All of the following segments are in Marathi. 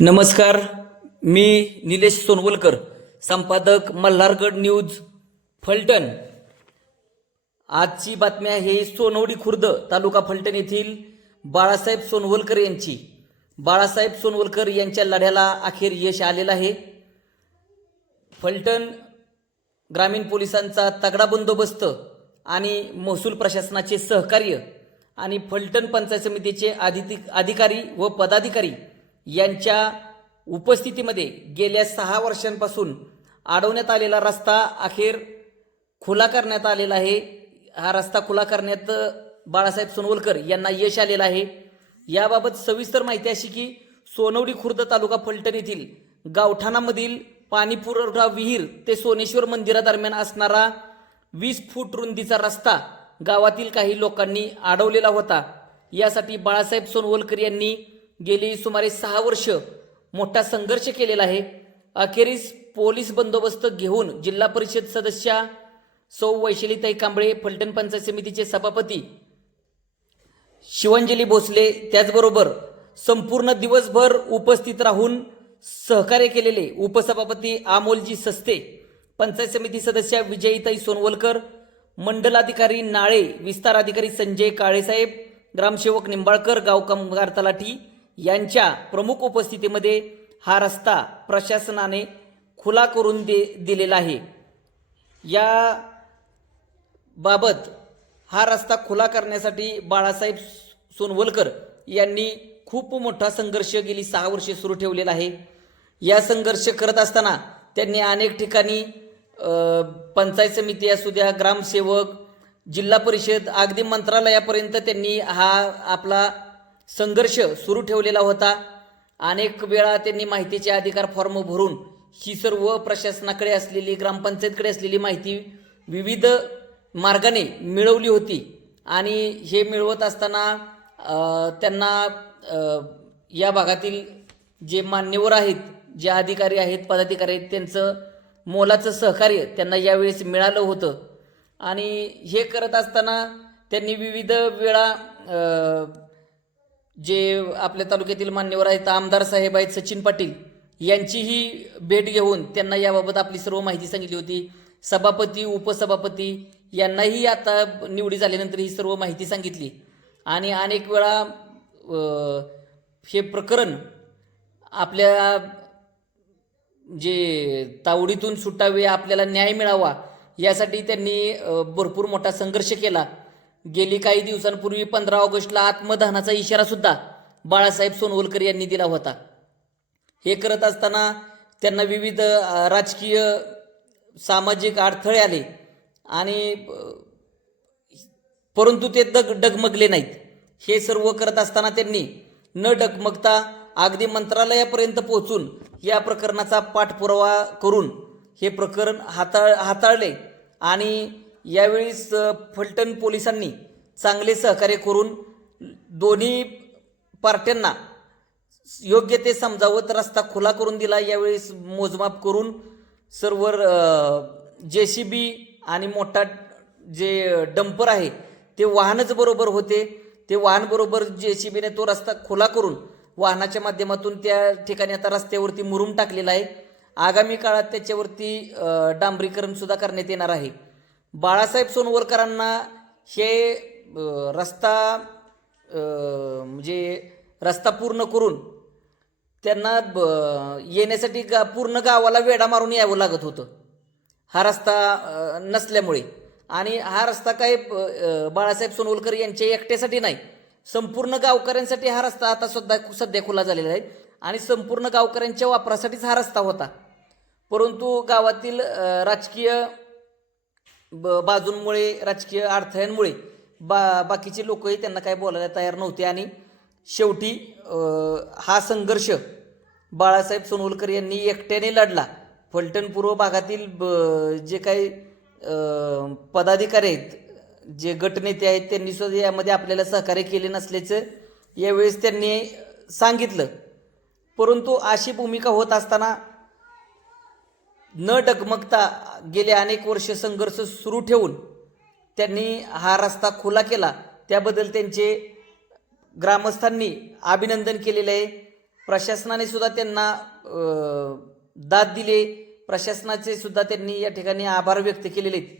नमस्कार. मी निलेश सोनवलकर, संपादक मल्हारगड न्यूज फलटण. आजची बातमी आहे सोनवडी खुर्द तालुका फलटण येथील बाळासाहेब सोनवलकर यांची. बाळासाहेब सोनवलकर यांच्या लढ्याला अखेर यश आलेलं आहे. फलटण ग्रामीण पोलिसांचा तगडा बंदोबस्त आणि महसूल प्रशासनाचे सहकार्य आणि फलटण पंचायत समितीचे अधिकारी व पदाधिकारी यांच्या उपस्थितीमध्ये गेल्या 6 वर्षांपासून अडवण्यात आलेला रस्ता अखेर खुला करण्यात आलेला आहे. हा रस्ता खुला करण्यात बाळासाहेब सोनवलकर यांना यश आलेलं आहे. याबाबत सविस्तर माहिती अशी की सोनवडी खुर्द तालुका फलटण येथील गावठाणामधील पाणी पुरवठा विहीर ते सोनेश्वर मंदिरादरम्यान असणारा 20 फूट रुंदीचा रस्ता गावातील काही लोकांनी अडवलेला होता. यासाठी बाळासाहेब सोनवलकर यांनी गेली सुमारे 6 वर्ष मोठा संघर्ष केलेला आहे. अखेरीस पोलीस बंदोबस्त घेऊन जिल्हा परिषद सदस्या सौ वैशालीताई कांबळे, फलटण पंचायत समितीचे सभापती शिवांजली भोसले, त्याचबरोबर संपूर्ण दिवसभर उपस्थित राहून सहकार्य केलेले उपसभापती अमोलजी सस्ते, पंचायत समिती सदस्या विजयीताई सोनवलकर, मंडलाधिकारी नाळे, विस्तार अधिकारी संजय काळेसाहेब, ग्रामसेवक निंबाळकर, गाव कामगार तलाठी यांच्या प्रमुख उपस्थितीमध्ये हा रस्ता प्रशासनाने खुला करून दिलेला आहे. या बाबत हा रस्ता खुला करण्यासाठी बाळासाहेब सोनवलकर यांनी खूप मोठा संघर्ष गेली 6 वर्षे सुरू ठेवलेला आहे. या संघर्ष करत असताना त्यांनी अनेक ठिकाणी पंचायत समिती असू द्या, ग्रामसेवक, जिल्हा परिषद, अगदी मंत्रालयापर्यंत त्यांनी हा आपला संघर्ष सुरू ठेवलेला होता. अनेक वेळा त्यांनी माहितीचे अधिकार फॉर्म भरून ही सर्व प्रशासनाकडे असलेली, ग्रामपंचायतकडे असलेली माहिती विविध मार्गाने मिळवली होती. आणि हे मिळवत असताना त्यांना या भागातील जे मान्यवर आहेत, जे अधिकारी आहेत, पदाधिकारी आहेत, त्यांचं मोलाचं सहकार्य त्यांना यावेळेस मिळालं होतं. आणि हे करत असताना त्यांनी विविध वेळा जे आपल्या तालुक्यातील मान्यवर आहेत, आमदार साहेब आहेत सचिन पाटील, यांचीही भेट घेऊन त्यांना याबाबत आपली सर्व माहिती सांगितली होती. सभापती, उपसभापती यांनाही आता निवडी झाल्यानंतर ही सर्व माहिती सांगितली. आणि अनेक वेळा हे प्रकरण आपल्या जे तावडीतून सुटावे, आपल्याला न्याय मिळावा, यासाठी त्यांनी भरपूर मोठा संघर्ष केला. गेली काही दिवसांपूर्वी 15 ऑगस्टला आत्मदहनाचा इशारा सुद्धा बाळासाहेब सोनवलकर यांनी दिला होता. हे करत असताना त्यांना विविध राजकीय, सामाजिक अडथळे आले आणि परंतु ते डगमगले नाहीत. हे सर्व करत असताना त्यांनी न डगमगता अगदी मंत्रालयापर्यंत पोहोचून या प्रकरणाचा पाठपुरावा करून हे प्रकरण हाताळले. आणि यावेळीस फलटण पोलिसांनी चांगले सहकार्य करून दोन्ही पार्ट्यांना योग्य ते समजावत रस्ता खुला करून दिला. यावेळेस मोजमाप करून सर्व JCB आणि मोठा जे डंपर आहे ते वाहनच बरोबर होते. ते वाहन बरोबर JCBने तो रस्ता खुला करून वाहनाच्या माध्यमातून त्या ठिकाणी आता रस्त्यावरती मुरुम टाकलेला आहे. आगामी काळात त्याच्यावरती डांबरीकरण सुद्धा करण्यात येणार आहे. बाळासाहेब सोनवलकरांना हे रस्ता म्हणजे रस्ता पूर्ण करून त्यांना येण्यासाठी पूर्ण गावाला वेढा मारून यावं लागत होतं हा रस्ता नसल्यामुळे. आणि हा रस्ता काय बाळासाहेब सोनवलकर यांच्या एकट्यासाठी नाही, संपूर्ण गावकऱ्यांसाठी हा रस्ता आता सध्या खुला झालेला आहे. आणि संपूर्ण गावकऱ्यांच्या वापरासाठीच हा रस्ता होता. परंतु गावातील राजकीय बाजूंमुळे, राजकीय अडथळ्यांमुळे बाकीचे लोकही त्यांना काय बोलायला तयार नव्हते. आणि शेवटी हा संघर्ष बाळासाहेब सोनवलकर यांनी एकट्याने लढला. फलटण पूर्व भागातील जे काही पदाधिकारी आहेत, जे गटनेते आहेत, त्यांनी सुद्धा यामध्ये आपल्याला सहकार्य केले नसल्याचं यावेळेस त्यांनी सांगितलं. परंतु अशी भूमिका होत असताना न डगमगता गेले अनेक वर्ष संघर्ष सुरू ठेवून त्यांनी हा रस्ता खुला केला. त्याबद्दल त्यांचे ग्रामस्थांनी अभिनंदन केलेले आहे. प्रशासनाने सुद्धा त्यांना दाद दिले. प्रशासनाचे सुद्धा त्यांनी या ठिकाणी आभार व्यक्त केलेले आहेत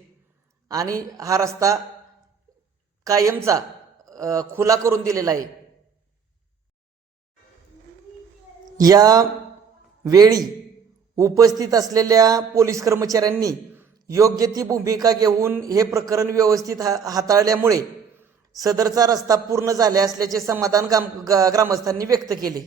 आणि हा रस्ता कायमचा खुला करून दिलेला आहे. या वेळी उपस्थित असलेल्या पोलीस कर्मचाऱ्यांनी योग्य ती भूमिका घेऊन हे प्रकरण व्यवस्थित हाताळल्यामुळे सदरचा रस्ता पूर्ण झाला असल्याचे समाधान ग्रामस्थांनी व्यक्त केले.